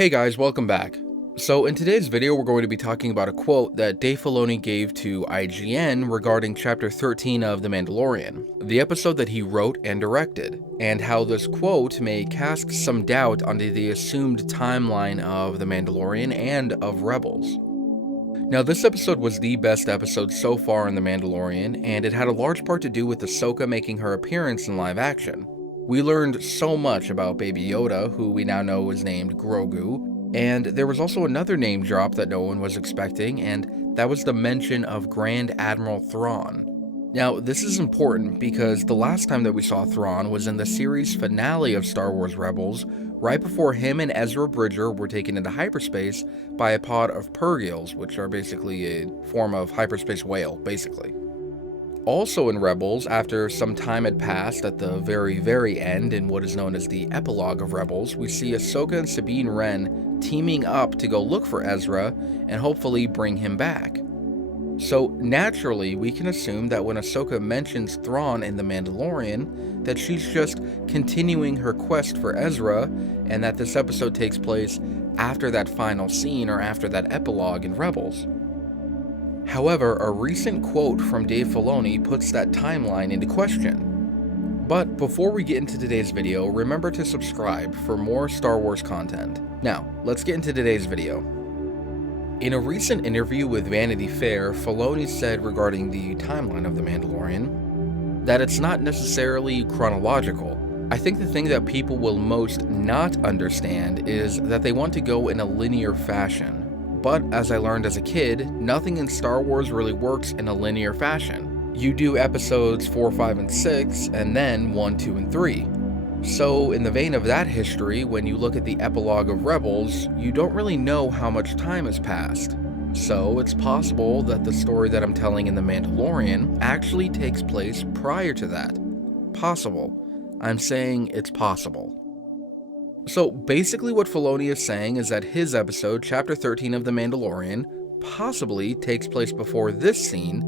Hey guys, welcome back. So in today's video, we're going to be talking about a quote that Dave Filoni gave to IGN regarding Chapter 13 of The Mandalorian, the episode that he wrote and directed, and how this quote may cast some doubt onto the assumed timeline of The Mandalorian and of Rebels. Now, this episode was the best episode so far in The Mandalorian, and it had a large part to do with Ahsoka making her appearance in live action. We learned so much about Baby Yoda, who we now know is named Grogu, and there was also another name drop that no one was expecting, and that was the mention of Grand Admiral Thrawn. Now, this is important because the last time that we saw Thrawn was in the series finale of Star Wars Rebels, right before him and Ezra Bridger were taken into hyperspace by a pod of Purrgils, which are basically a form of hyperspace whale, basically. Also in Rebels, after some time had passed at the very end in what is known as the epilogue of Rebels, we see Ahsoka and Sabine Wren teaming up to go look for Ezra and hopefully bring him back. So naturally, we can assume that when Ahsoka mentions Thrawn in The Mandalorian, that she's just continuing her quest for Ezra, and that this episode takes place after that final scene or after that epilogue in Rebels. However, a recent quote from Dave Filoni puts that timeline into question. But before we get into today's video, remember to subscribe for more Star Wars content. Now, let's get into today's video. In a recent interview with Vanity Fair, Filoni said regarding the timeline of The Mandalorian that it's not necessarily chronological. I think the thing that people will most not understand is that they want to go in a linear fashion. But as I learned as a kid, nothing in Star Wars really works in a linear fashion. You do episodes 4, 5, and 6, and then 1, 2, and 3. So in the vein of that history, when you look at the epilogue of Rebels, you don't really know how much time has passed. So it's possible that the story that I'm telling in The Mandalorian actually takes place prior to that. Possible. I'm saying it's possible. So basically what Filoni is saying is that his episode, Chapter 13 of The Mandalorian, possibly takes place before this scene,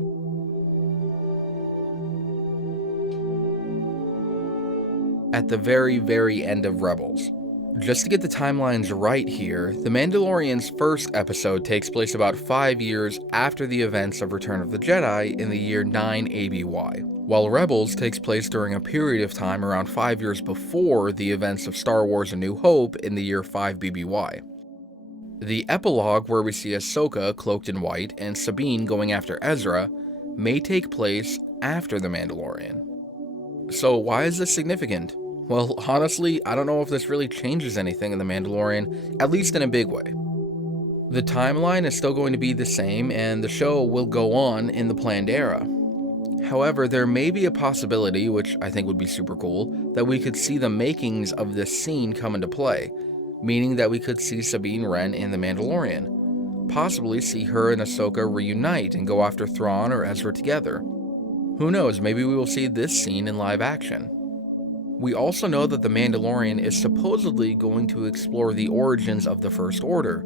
at the very end of Rebels. Just to get the timelines right here, The Mandalorian's first episode takes place about 5 years after the events of Return of the Jedi in the year 9 ABY, while Rebels takes place during a period of time around 5 years before the events of Star Wars A New Hope in the year 5 BBY. The epilogue, where we see Ahsoka cloaked in white and Sabine going after Ezra, may take place after The Mandalorian. So why is this significant? Well, honestly, I don't know if this really changes anything in The Mandalorian, at least in a big way. The timeline is still going to be the same, and the show will go on in the planned era. However, there may be a possibility, which I think would be super cool, that we could see the makings of this scene come into play, meaning that we could see Sabine Wren in The Mandalorian, possibly see her and Ahsoka reunite and go after Thrawn or Ezra together. Who knows, maybe we will see this scene in live action. We also know that The Mandalorian is supposedly going to explore the origins of the First Order.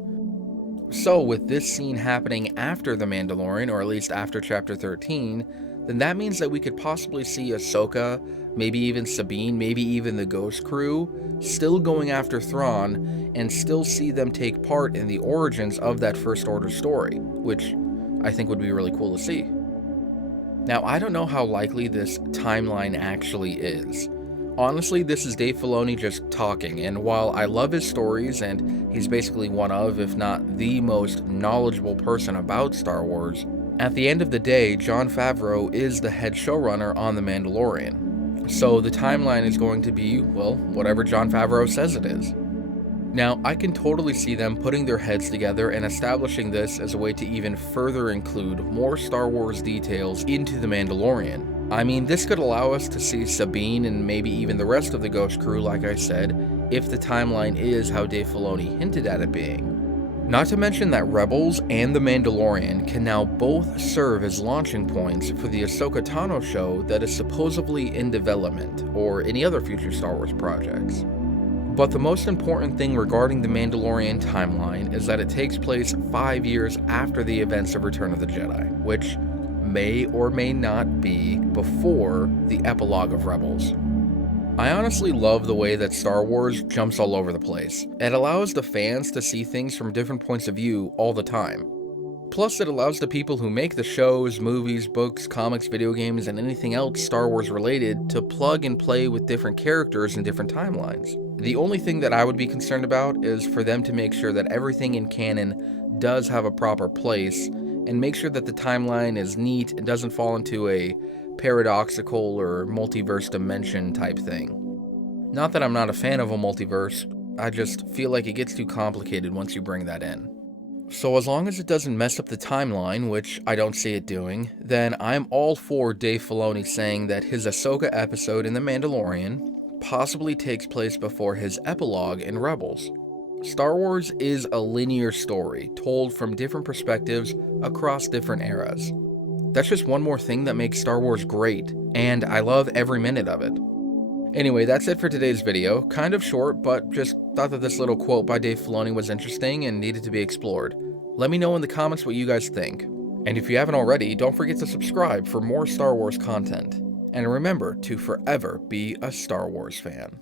So with this scene happening after The Mandalorian, or at least after Chapter 13, then that means that we could possibly see Ahsoka, maybe even Sabine, maybe even the Ghost Crew, still going after Thrawn, and still see them take part in the origins of that First Order story, which I think would be really cool to see. Now, I don't know how likely this timeline actually is. Honestly, this is Dave Filoni just talking, and while I love his stories, and he's basically one of, if not the most knowledgeable person about Star Wars, at the end of the day, Jon Favreau is the head showrunner on The Mandalorian. So the timeline is going to be, well, whatever Jon Favreau says it is. Now, I can totally see them putting their heads together and establishing this as a way to even further include more Star Wars details into The Mandalorian. I mean, this could allow us to see Sabine and maybe even the rest of the Ghost Crew, like I said, if the timeline is how Dave Filoni hinted at it being. Not to mention that Rebels and The Mandalorian can now both serve as launching points for the Ahsoka Tano show that is supposedly in development, or any other future Star Wars projects. But the most important thing regarding the Mandalorian timeline is that it takes place 5 years after the events of Return of the Jedi, which may or may not be before the epilogue of Rebels. I honestly love the way that Star Wars jumps all over the place. It allows the fans to see things from different points of view all the time. Plus, it allows the people who make the shows, movies, books, comics, video games, and anything else Star Wars related to plug and play with different characters in different timelines. The only thing that I would be concerned about is for them to make sure that everything in canon does have a proper place, and make sure that the timeline is neat and doesn't fall into a paradoxical or multiverse dimension type thing. Not that I'm not a fan of a multiverse, I just feel like it gets too complicated once you bring that in. So as long as it doesn't mess up the timeline, which I don't see it doing, then I'm all for Dave Filoni saying that his Ahsoka episode in The Mandalorian possibly takes place before his epilogue in Rebels. Star Wars is a linear story, told from different perspectives across different eras. That's just one more thing that makes Star Wars great, and I love every minute of it. Anyway, that's it for today's video. Kind of short, but just thought that this little quote by Dave Filoni was interesting and needed to be explored. Let me know in the comments what you guys think. And if you haven't already, don't forget to subscribe for more Star Wars content. And remember to forever be a Star Wars fan.